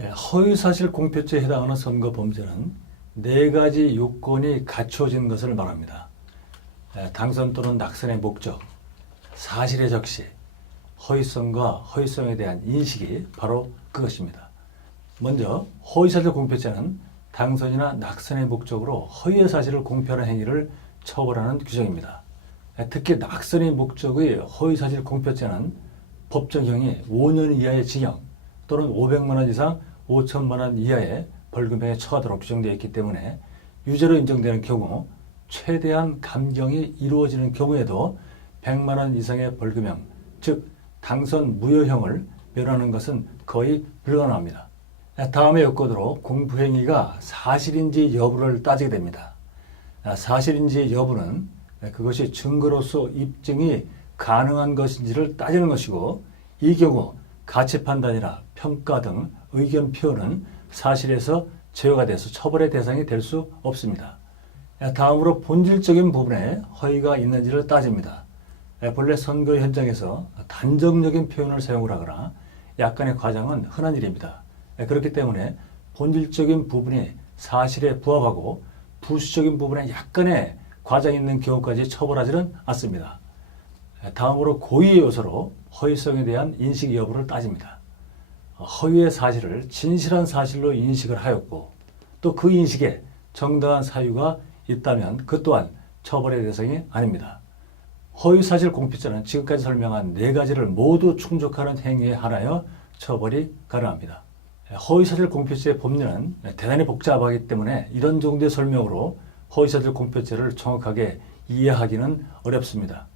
예, 허위사실 공표죄에 해당하는 선거 범죄는 네 가지 요건이 갖춰진 것을 말합니다. 예, 당선 또는 낙선의 목적, 사실의 적시, 허위성과 허위성에 대한 인식이 바로 그것입니다. 먼저 허위사실 공표죄는 당선이나 낙선의 목적으로 허위의 사실을 공표하는 행위를 처벌하는 규정입니다. 예, 특히 낙선의 목적의 허위사실 공표죄는 법정형이 5년 이하의 징역 또는 500만 원 이상 5천만 원 이하의 벌금에 처하도록 규정되어 있기 때문에 유죄로 인정되는 경우 최대한 감경이 이루어지는 경우에도 100만 원 이상의 벌금형, 즉 당선 무효형을 면하는 것은 거의 불가능합니다. 다음의 요건으로 공부행위가 사실인지 여부를 따지게 됩니다. 아, 사실인지 여부는 그것이 증거로서 입증이 가능한 것인지를 따지는 것이고 이 경우 가치 판단이나 평가 등 의견 표현은 사실에서 제어가 돼서 처벌의 대상이 될 수 없습니다. 다음으로 본질적인 부분에 허위가 있는지를 따집니다. 본래 선거 현장에서 단정적인 표현을 사용을 하거나 약간의 과장은 흔한 일입니다. 그렇기 때문에 본질적인 부분이 사실에 부합하고 부수적인 부분에 약간의 과장이 있는 경우까지 처벌하지는 않습니다. 다음으로 고의의 요소로 허위성에 대한 인식 여부를 따집니다. 허위의 사실을 진실한 사실로 인식을 하였고 또 그 인식에 정당한 사유가 있다면 그 또한 처벌의 대상이 아닙니다. 허위사실 공표죄는 지금까지 설명한 네 가지를 모두 충족하는 행위에 한하여 처벌이 가능합니다. 허위사실 공표죄의 법률은 대단히 복잡하기 때문에 이런 정도의 설명으로 허위사실 공표죄를 정확하게 이해하기는 어렵습니다.